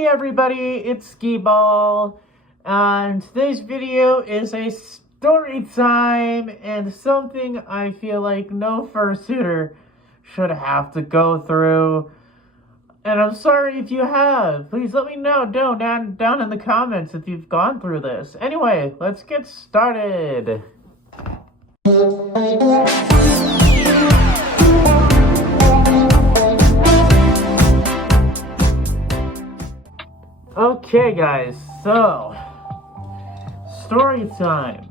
Hey everybody, it's Skee Ball, and today's video is a story time and something I feel like no fursuiter should have to go through. And I'm sorry if you have. Please let me know down in the comments if you've gone through this. Anyway, let's get started. Okay guys, so story time.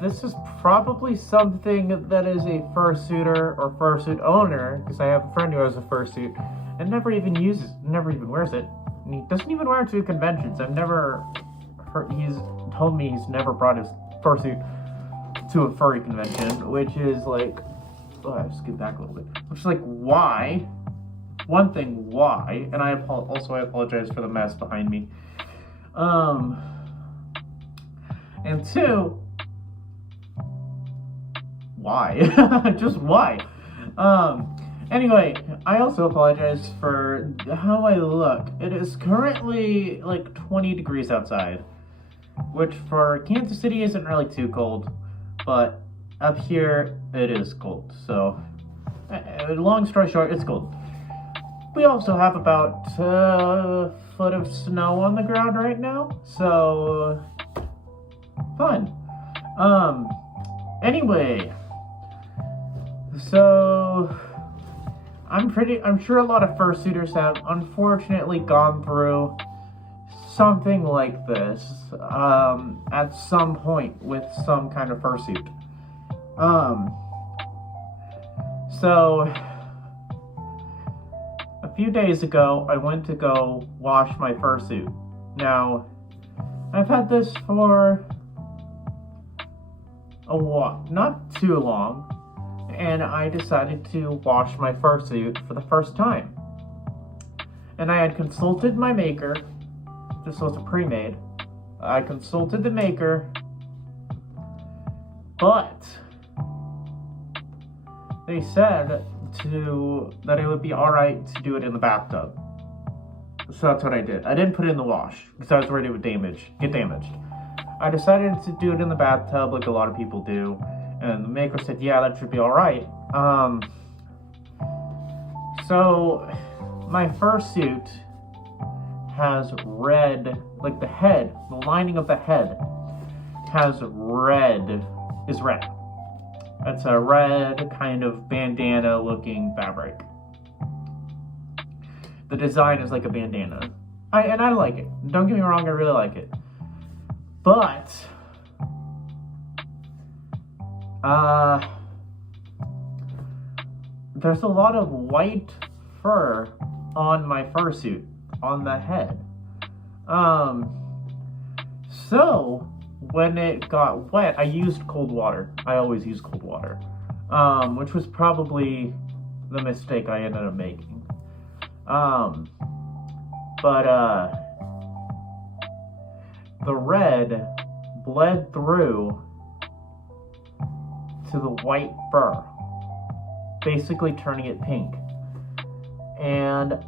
This is probably something that is a fursuiter or fursuit owner, because I have a friend who has a fursuit and never even wears it. And he doesn't even wear it to conventions. He's told me he's never brought his fursuit to a furry convention, which is like, I have to skip back a little bit, which is like, why? One thing, why? And I apologize for the mess behind me. And two, why? Just why? Anyway, I also apologize for how I look. It is currently like 20 degrees outside, which for Kansas City isn't really too cold, but up here it is cold. So, long story short, it's cold. We also have about a foot of snow on the ground right now, so fun. Anyway, so I'm sure a lot of fursuiters have unfortunately gone through something like this at some point with some kind of fursuit. So a few days ago, I went to go wash my fursuit. Now, I've had this for a while, not too long, and I decided to wash my fursuit for the first time. And I had consulted my maker. This was a pre-made. I consulted the maker, but they said that it would be alright to do it in the bathtub. So that's what I did. I didn't put it in the wash because I was worried it would get damaged. I decided to do it in the bathtub like a lot of people do, and the maker said, yeah, that should be alright. So my fursuit has red, like the lining of the head is red. It's a red kind of bandana looking fabric. The design is like a bandana. I like it. Don't get me wrong, I really like it. But there's a lot of white fur on my fursuit, on the head. So when it got wet, I used cold water. I always use cold water, which was probably the mistake I ended up making. The red bled through to the white fur, basically turning it pink. And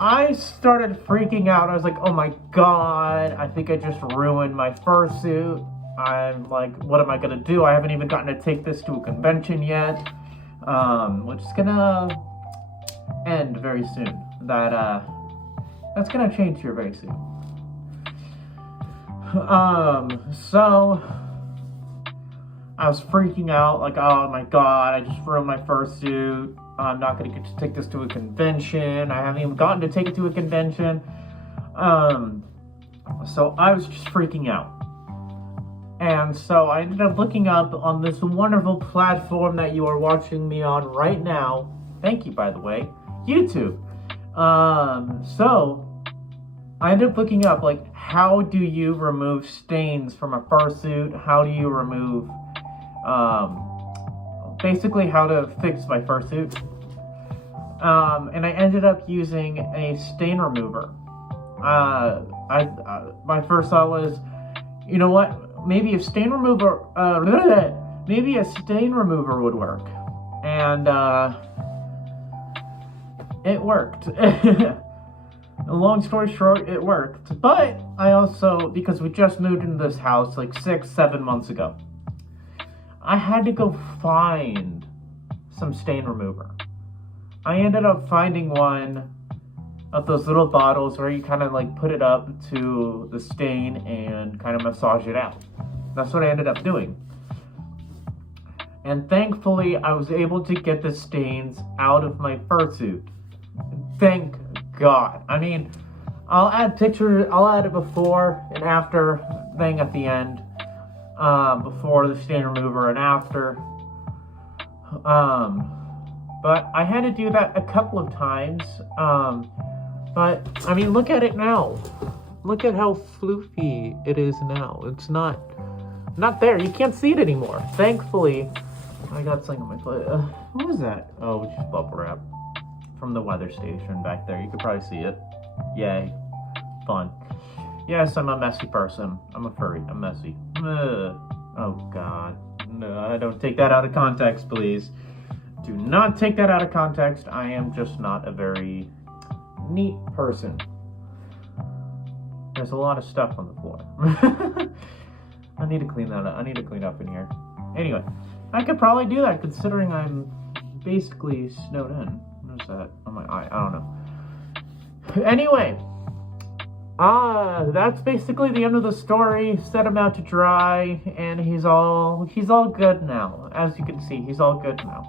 I started freaking out. I was like, oh my god, I think I just ruined my fursuit. I'm like, what am I gonna do? I haven't even gotten to take this to a convention yet, which is gonna end very soon. That's gonna change here very soon. So I was freaking out, like, oh my god, I just ruined my fursuit. I'm not going to get to take this to a convention. I haven't even gotten to take it to a convention. So I was just freaking out. And so I ended up looking up on this wonderful platform that you are watching me on right now. Thank you, by the way. YouTube. So I ended up looking up, like, how do you remove stains from a fursuit? How do you remove, basically how to fix my fursuit. And I ended up using a stain remover. My first thought was, you know what? Maybe a stain remover would work. And, and, uh, maybe a stain remover would work. And, uh, it worked. Long story short, it worked. But I also, because we just moved into this house like 6-7 months ago, I had to go find some stain remover. I ended up finding one of those little bottles where you kind of like put it up to the stain and kind of massage it out. That's what I ended up doing. And thankfully, I was able to get the stains out of my fursuit. Thank God. I mean, I'll add pictures, I'll add a before and after thing at the end. Before the stain remover and after. But I had to do that a couple of times. But, I mean, look at it now. Look at how floofy it is now. It's not there. You can't see it anymore. Thankfully, I got something on my foot. What was that? Oh, it's just bubble wrap from the weather station back there. You could probably see it. Yay. Fun. Yes, I'm a messy person. I'm a furry. I'm messy. Oh, God. No, I don't take that out of context, please. Do not take that out of context. I am just not a very neat person. There's a lot of stuff on the floor. I need to clean that up. I need to clean up in here. Anyway, I could probably do that considering I'm basically snowed in. What is that on my eye? I don't know. Anyway, that's basically the end of the story. Set him out to dry, and he's all good now. As you can see, he's all good now.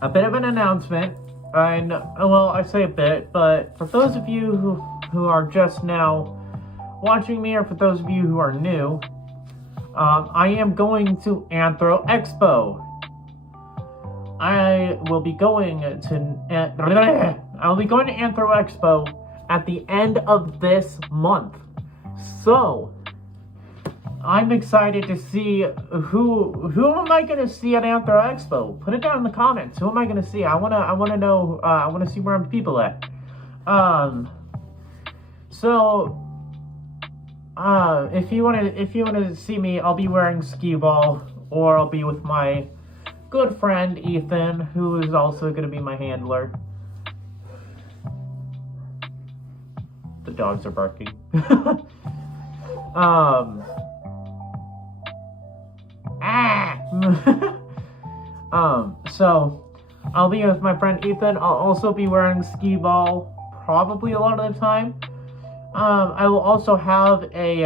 A bit of an announcement. Well, I say a bit, but for those of you who are just now watching me, or for those of you who are new, I am going to Anthro Expo. I'll be going to Anthro Expo at the end of this month. So I'm excited to see who am I gonna see at Anthro Expo? Put it down in the comments. Who am I gonna see? I wanna know. I wanna see where I'm people at. So if you wanna see me, I'll be wearing skee ball, or I'll be with my good friend Ethan, who is also gonna be my handler. The dogs are barking. So I'll be with my friend Ethan. I'll also be wearing skee ball probably a lot of the time. I will also have a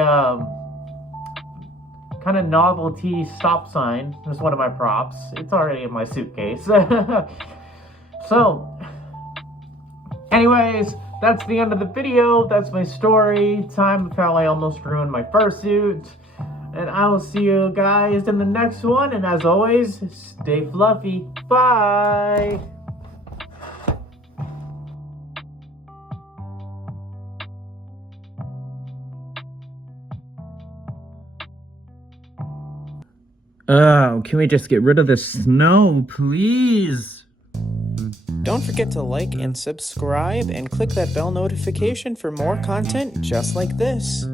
kind of novelty stop sign as one of my props. It's already in my suitcase. So anyways, that's the end of the video. That's my story time of how I almost ruined my fursuit. And I will see you guys in the next one. And as always, stay fluffy. Bye. Oh, can we just get rid of the snow, please? Don't forget to like and subscribe and click that bell notification for more content just like this.